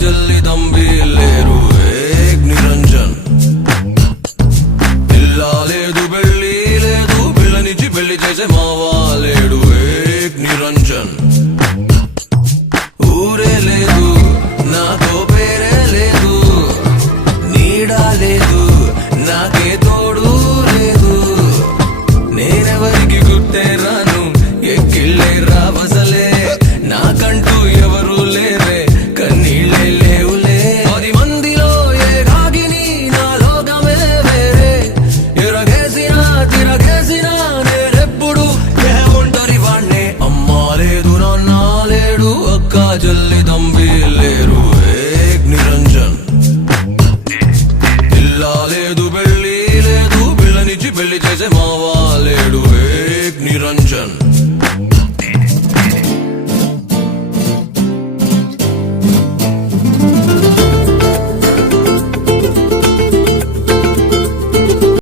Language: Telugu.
जल्दी दम्बी लेरू एक निरंजन इल्ला लेदु बेल्ली लेदु पिल्लनिची पेल्ली చేసే మావా లేడు एक निरंजन ఊరే లేదు